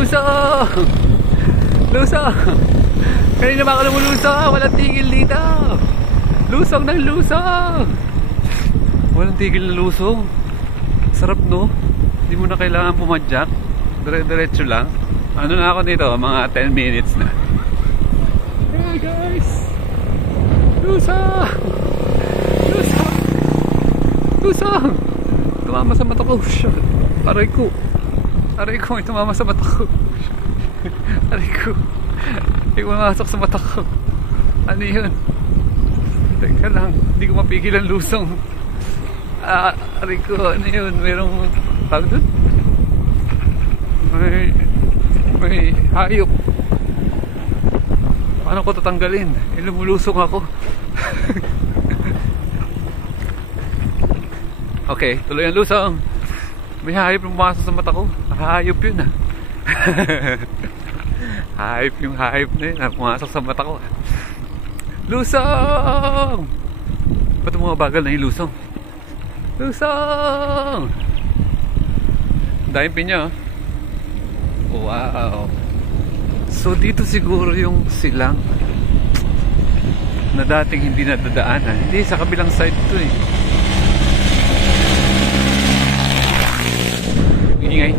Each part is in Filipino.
Lusong! Lusong! Kanina ba ako lumulusong? Walang tigil dito! Lusong ng lusong! Walang tigil na lusong. Sarap, no? Hindi mo na kailangan pumadyak. Dire-diretso lang. Ano na ako dito? Mga 10 minutes na. Hey guys! Lusong! Lusong! Lusong! Tumama sa mata ko. Aray ko. Aray ko, may tumama sa mata ko. Aray ko. May pumasok sa mata ko. Ano yun? Teka lang, hindi ko mapigil ang lusong. Aray ko, ano yun? Merong tawag doon? May hayop. Paano ko tatanggalin? Lumulusong ako. Okay, tuloy ang lusong. May hayop na pumasok sa mata ko. Hayop yun ah. Hayop yung hayop na yun na pumasok sa mata ko. Lusong! Ba't bumabagal na yung lusong? Lusong! Dahil pinya oh. Wow. So dito siguro yung silang na dating hindi nadadaanan. Hindi, sa kabilang side to eh. Ingay.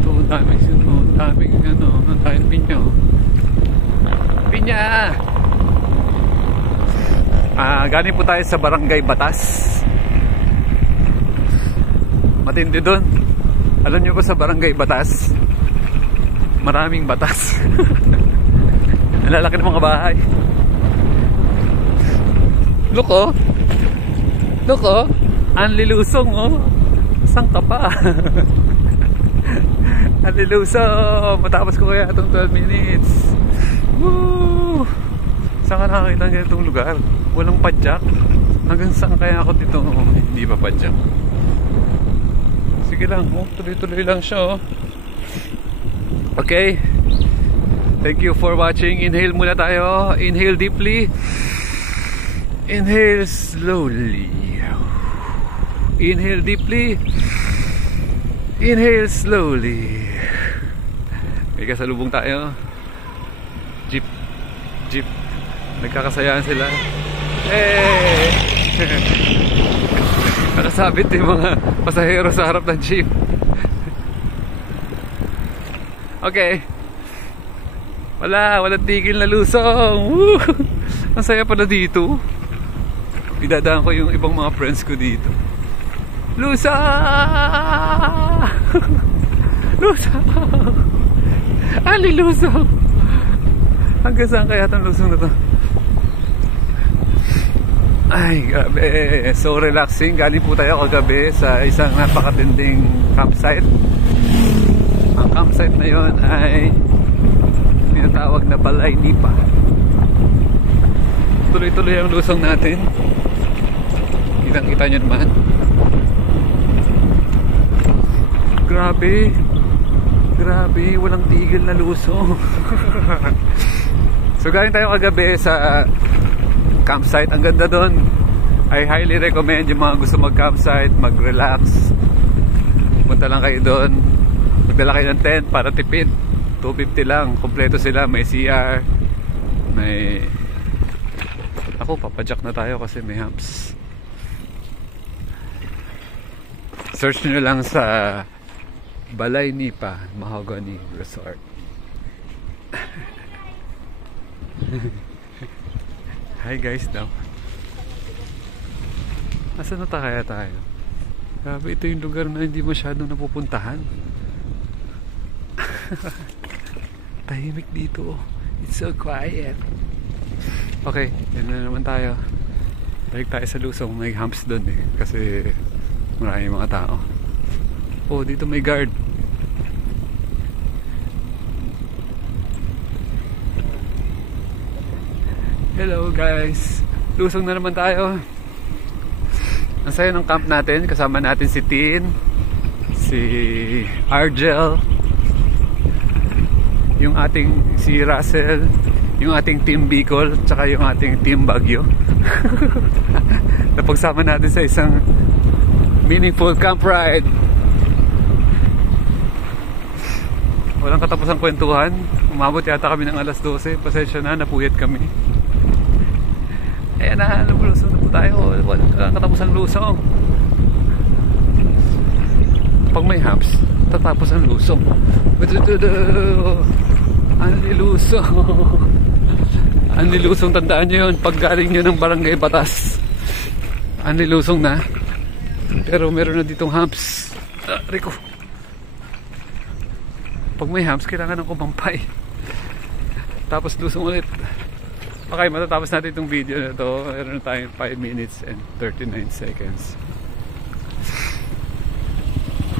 Ito, daming ano, dahil pinya oh. Pinya! Galing po tayo sa Barangay Batas. Matindi dun. Alam nyo ba sa Barangay Batas, maraming batas. Ang lalaki ng mga bahay. Look oh. Look oh. Ang lilusong oh. Saan ka pa? Ang lilusong. Matapos ko kaya itong 12 minutes. Woo! Saan ka nakakita ng ganitong lugar? Walang padyak. Hanggang saan kaya ako dito? Oh, hindi pa padyak. Sige lang, oh, tuloy-tuloy lang siya oh. Okay. Thank you for watching. Inhale muna tayo. Inhale deeply. Inhale slowly. Inhale deeply. Inhale slowly. May kasalubong tayo. Jeep. Jeep. Nagkakasayaan sila. Hey! Nakasabit yung mga pasahero sa harap ng jeep. Okay. Walang tigil na lusong. Woo! Ang saya pa na dito. Idadaan ko yung ibang mga friends ko dito. Lusong! Lusong! Ali lusong! Hanggang saan kaya itong lusong na to? Ay, grabe. So relaxing. Galing po tayo kagabi sa isang napakatinding campsite. Ang campsite na yon ay tinatawag na Balay Nipa. Tuloy-tuloy ang lusong natin. Kitang-kita nyo naman. Grabe. Grabe. Walang tigil na lusong. So galing tayo kagabi sa campsite. Ang ganda doon. I highly recommend yung mga gusto mag-campsite, mag-relax. Punta lang kayo doon. Magdala kayo ng tent para tipid. 250 lang. Kompleto sila. May CR. May... Ako, papadyak na tayo kasi may humps. Search nyo lang sa Balay Nipa Mahogany Resort. Hi guys daw. Asan na kaya tayo? Grabe, ito yung lugar na hindi masyadong napupuntahan. Tahimik dito. It's so quiet. Okay, yan na naman tayo. Balik tayo sa lusong. May humps doon eh. Kasi maraming mga tao. Oh, dito may guard. Hello guys. Lusong na naman tayo. Ang saya ng camp natin. Kasama natin si Tin, si Argel, yung ating si Russell, yung ating Team Bicol, tsaka yung ating Team Baguio. Napagsama natin sa isang meaningful camp ride. Walang katapusang kwentuhan. Umabot yata kami ng alas 12. Pasensya na, napuyat kami. Ayan na, lumusong na po tayo. Walang katapusang lusong. Pag may hops, tatapos ang lusong. Ang nilusong. Ang nilusong, tandaan nyo yun. Pag galing nyo ng Barangay Batas, ang nilusong na. Pero meron na ditong humps. Rico. Pag may humps, kailangan ng kumampay. Tapos lusong ulit. Okay, matatapos natin itong video na ito. Meron na tayong 5 minutes and 39 seconds.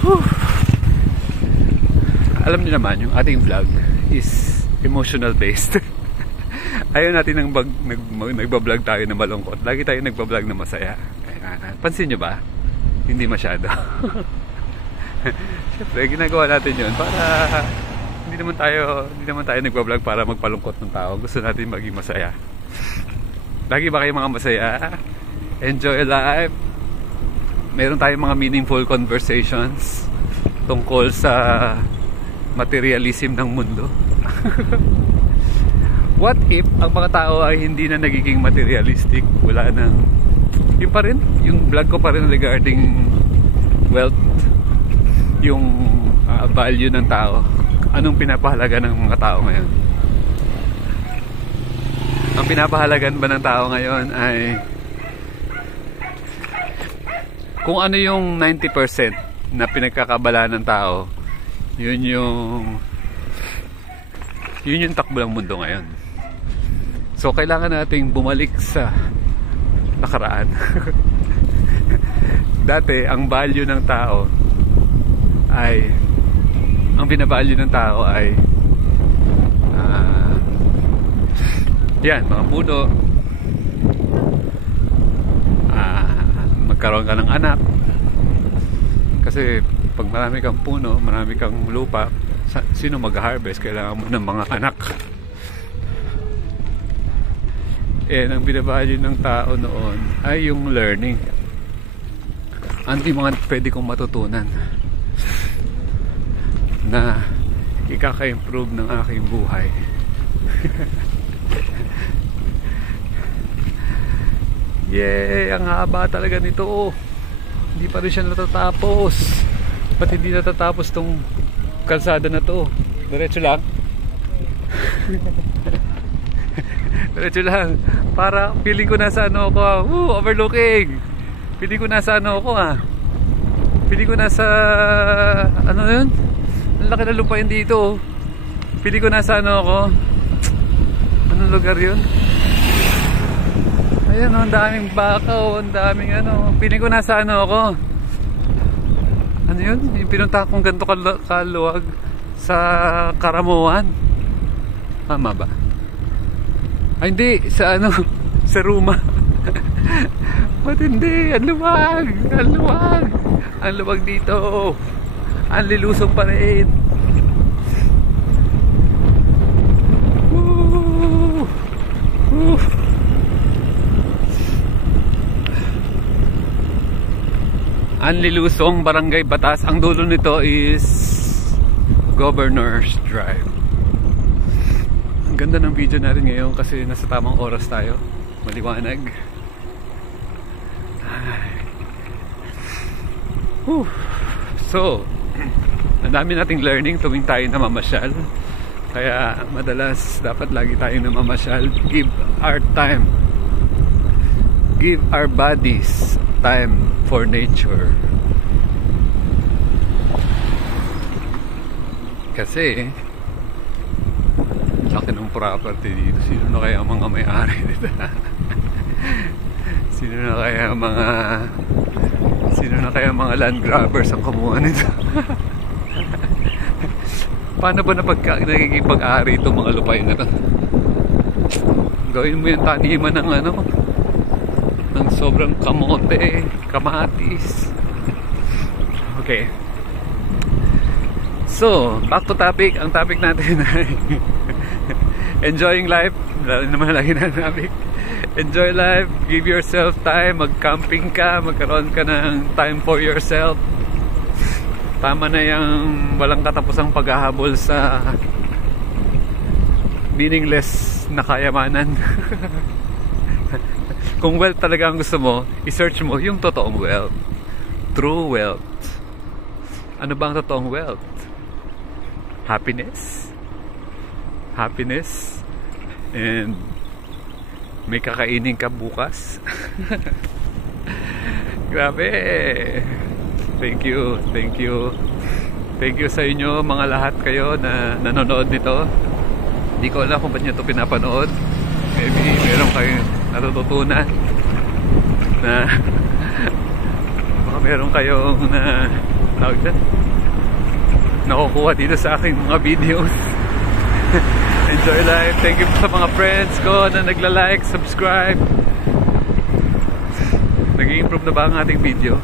Whew. Alam niyo naman, yung ating vlog is emotional based. Ayaw natin nang nagbablog tayo na malungkot. Lagi tayo nagbablog na masaya. Pansin nyo ba? Hindi masyado. Siyempre, ginagawa natin yun para hindi naman tayo nagbablog para magpalungkot ng tao. Gusto natin maging masaya. Lagi ba kayo mga masaya? Enjoy life. Meron tayong mga meaningful conversations tungkol sa materialism ng mundo. What if ang mga tao ay hindi na nagiging materialistic? Wala nang yung pa rin, yung vlog ko pa rin regarding wealth, yung value ng tao. Anong pinapahalaga ng mga tao ngayon? Ang pinapahalagan ba ng tao ngayon ay kung ano yung 90% na pinagkakabala ng tao, yun yung takbo ng mundo ngayon. So kailangan nating bumalik sa nakaraan. Dati ang value ng tao ay ang binavalue ng tao ay yan, mga puno, magkaroon ka ng anak. Kasi pag marami kang puno, marami kang lupa, sino mag-harvest? Kailangan mo ng mga anak. Ang binavalue ng tao noon ay yung learning. Ano yung mga pwede kong matutunan na ikaka-improve ng aking buhay? Yay! Ang haba talaga nito. Hindi pa rin siya natatapos. Ba't hindi natatapos tong kalsada na to? Diretso lang. Diretso lang. Para feeling ko nasa ano ako. Overlooking. Feeling ko nasa ano ako Feeling ko nasa ano yun? Ang laki na lupain dito. Feeling ko nasa ano ako. Anong lugar yun? Ayan ang daming baka ang daming ano. Feeling ko nasa ano ako. Ano yun? Yung pinunta kong ganito kaluwag sa Karamuan. Tama ba? Ay hindi, sa ano, sa Ruma. Ba't hindi? Ang luwag! Ang luwag! Ang luwag dito. Ang lilusong pa rin. Woo! Woo! Ang lilusong Barangay Batas. Ang dulo nito is Governor's Drive. Ang ganda ng video natin ngayon kasi nasa tamang oras tayo. Maliwanag. So, ang dami nating learning tuwing tayo namamasyal. Kaya madalas dapat lagi tayong namamasyal. Give our time. Give our bodies time for nature. Kasi laki ng property dito. Sino na kaya ang mga may-ari dito? Sino na kaya mga land grabbers ang kumuha nito? Paano ba nagiging pag-ari itong mga lupain na to? Gawin mo yung taniman ng ano, ng sobrang kamote, kamatis. Okay. So, back to topic. Ang topic natin ay enjoying life. Lalo naman lagi na topic. Enjoy life, give yourself time, mag-camping ka, magkaroon ka ng time for yourself. Tama na yung walang katapusang paghahabol sa meaningless na kayamanan. Kung wealth talaga ang gusto mo, i-search mo yung totoong wealth. True wealth. Ano ba ang totoong wealth? Happiness. Happiness. And may kakainin ka bukas. Grabe. Thank you. Thank you. Thank you sa inyo mga lahat kayo na nanonood nito. Hindi ko alam kung ba't nyo ito pinapanood. Maybe meron kayong natututunan na baka meron kayong tawag dyan, nakukuha dito sa aking mga videos. Enjoy life. Thank you sa mga friends ko na nagla-like, subscribe. Nag-i-improve na ba ang ating video?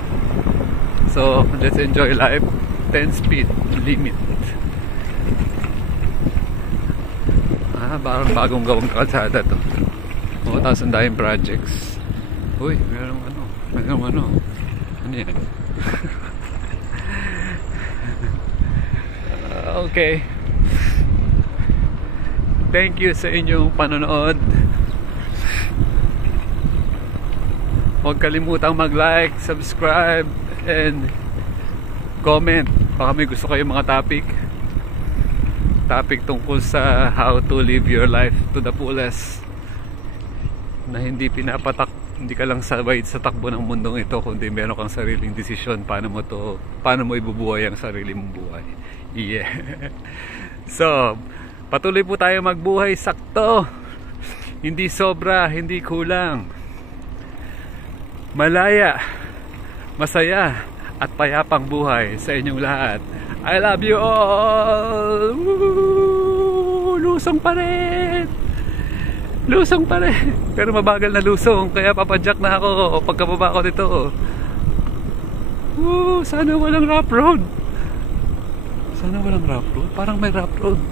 So let's enjoy life. 10 speed limit. Parang bagong gawang kalsada to. O, tapos ang daming projects. Uy, merong ano. Ano yan? Okay. Thank you sa inyong panonood. Huwag kalimutang mag-like, subscribe, and comment. Baka may gusto kayong mga topic tungkol sa how to live your life to the fullest, na hindi ka lang sabay sa takbo ng mundong ito, kundi meron kang sariling desisyon paano mo ibubuhay ang sarili mong buhay. Yeah. So patuloy po tayo magbuhay sakto, hindi sobra, hindi kulang, malaya, masaya at payapang buhay sa inyong lahat. I love you all. Woo! Lusong pa rin. Lusong pa rin. Pero mabagal na lusong, kaya papadyak na ako pagkababa ko dito. Woo! Sana walang rough road. Sana walang rough road. Parang may rough road.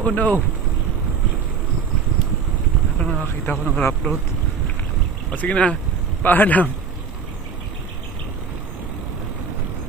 Oh no. Parang nakakita ko ng rough road. O sige na. Paalam.